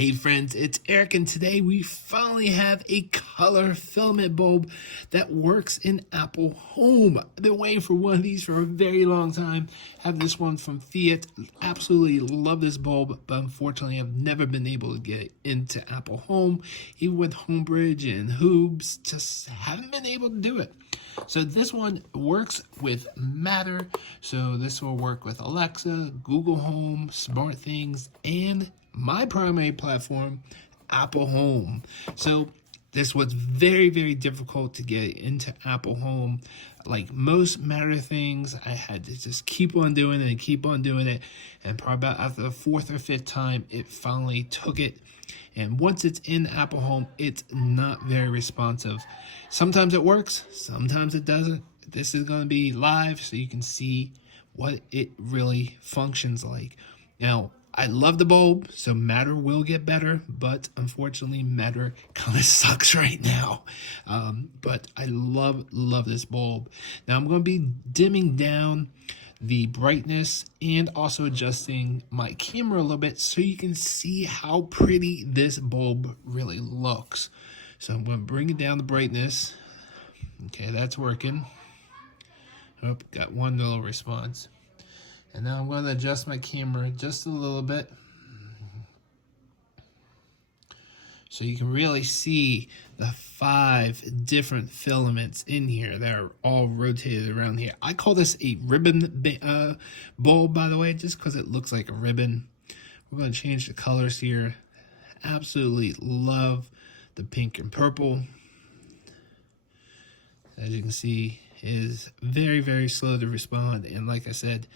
Hey friends, it's Eric, and today we finally have a color filament bulb that works in Apple Home. I've been waiting for one of these for a very long time. I have this one from Fiat. Absolutely love this bulb, but unfortunately I've never been able to get it into Apple Home. Even with Homebridge and Hoobs, just haven't been able to do it. So this one works with Matter. So this will work with Alexa, Google Home, SmartThings, and my primary platform, Apple Home. So this was very, very difficult to get into Apple Home. Like most Matter things, I had to just keep on doing it and keep on doing it. And probably about after the fourth or fifth time, it finally took it. And once it's in Apple Home, it's not very responsive. Sometimes it works, sometimes it doesn't. This is going to be live so you can see what it really functions like. Now, I love the bulb, so Matter will get better, but unfortunately, Matter kind of sucks right now. But I love this bulb. Now, I'm going to be dimming down the brightness and also adjusting my camera a little bit so you can see how pretty this bulb really looks. So I'm going to bring it down the brightness. Okay, that's working. Oh, got one little response. And now I'm going to adjust my camera just a little bit so you can really see the 5 different filaments in here that are all rotated around here. I call this a ribbon bulb, by the way, just because it looks like a ribbon. We're going to change the colors here. Absolutely love the pink and purple. As you can see, it is very, very slow to respond. And like I said,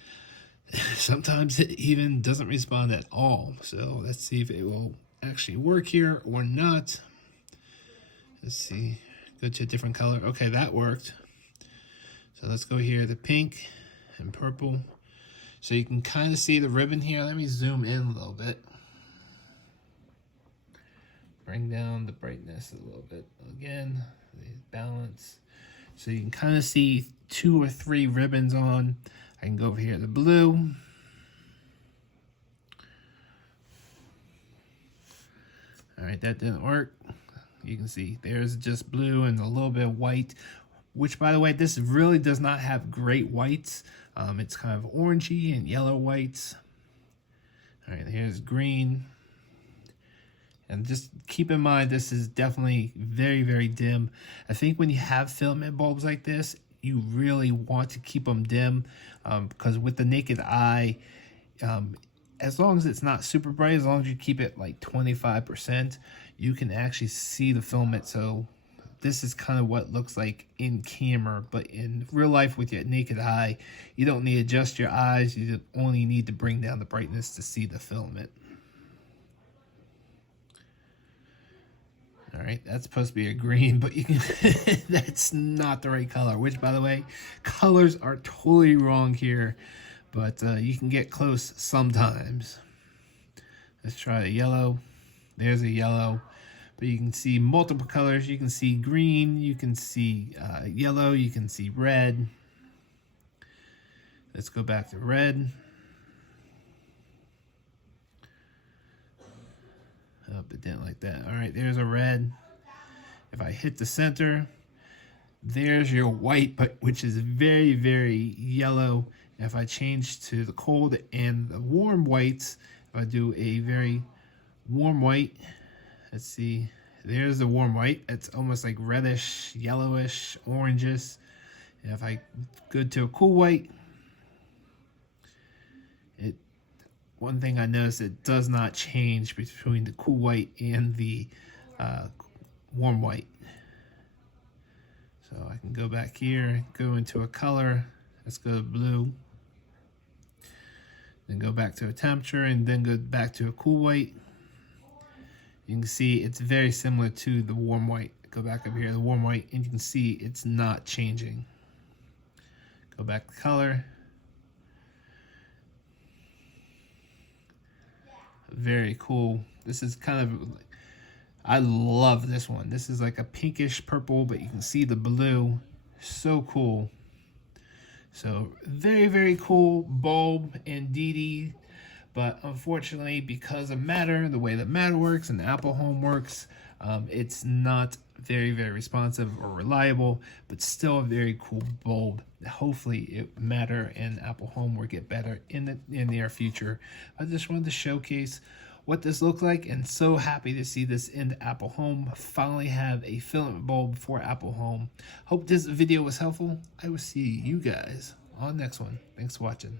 sometimes it even doesn't respond at all. So let's see if it will actually work here or not. Let's see. Go to a different color. Okay, that worked. So let's go here, the pink and purple. So you can kind of see the ribbon here. Let me zoom in a little bit. Bring down the brightness a little bit. Again, balance. So you can kind of see 2 or 3 ribbons on. I can go over here to blue. All right, that didn't work. You can see there's just blue and a little bit of white, which, by the way, this really does not have great whites. It's kind of orangey and yellow whites. All right, here's green. And just keep in mind, this is definitely very, very dim. I think when you have filament bulbs like this, you really want to keep them dim because with the naked eye, as long as it's not super bright, as long as you keep it like 25%, you can actually see the filament. So this is kind of what it looks like in camera, but in real life with your naked eye, you don't need to adjust your eyes. You only need to bring down the brightness to see the filament. All right, that's supposed to be a green, but you can that's not the right color, which, by the way, colors are totally wrong here, but you can get close sometimes. Let's try a yellow. There's a yellow, but you can see multiple colors. You can see green, you can see yellow, you can see red. Let's go back to red. Oh, it didn't like that. All right, there's a red. If I hit the center, there's your white, but which is very, very yellow. If I change to the cold and the warm whites, if I do a very warm white, let's see, there's the warm white. It's almost like reddish, yellowish, oranges. And if I go to a cool white, one thing I noticed, it does not change between the cool white and the warm white. So I can go back here, go into a color. Let's go to blue. Then go back to a temperature and then go back to a cool white. You can see it's very similar to the warm white. Go back up here, the warm white, and you can see it's not changing. Go back to color. Very cool. This is kind of, I love this one. This is like a pinkish purple, but you can see the blue. So cool. So very, very cool bulb indeedy. But unfortunately, because of Matter, the way that Matter works and Apple Home works, it's not very, very responsive or reliable, but still a very cool bulb. Hopefully Matter and Apple Home will get better in the near future. I just wanted to showcase what this looks like, and so happy to see this in Apple Home. Finally have a filament bulb for Apple Home. Hope this video was helpful. I will see you guys on the next one. Thanks for watching.